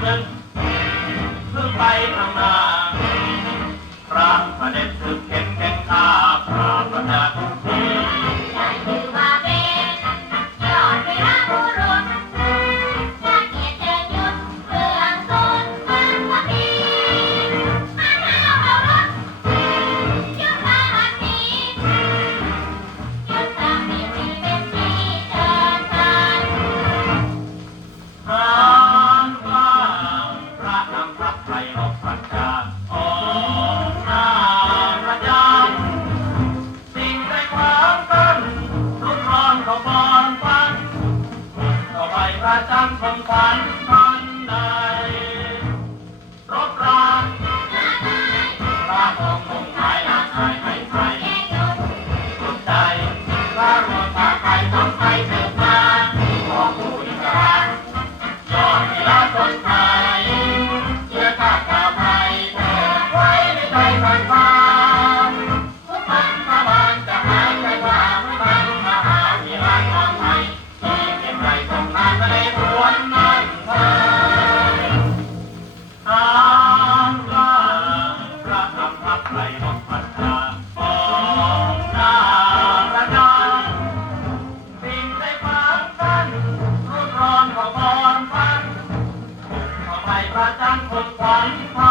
เดินเพื่อไปข้างหน้าพระเสด็จถึง ประจำของฝันพันนา ปาจังคนสอน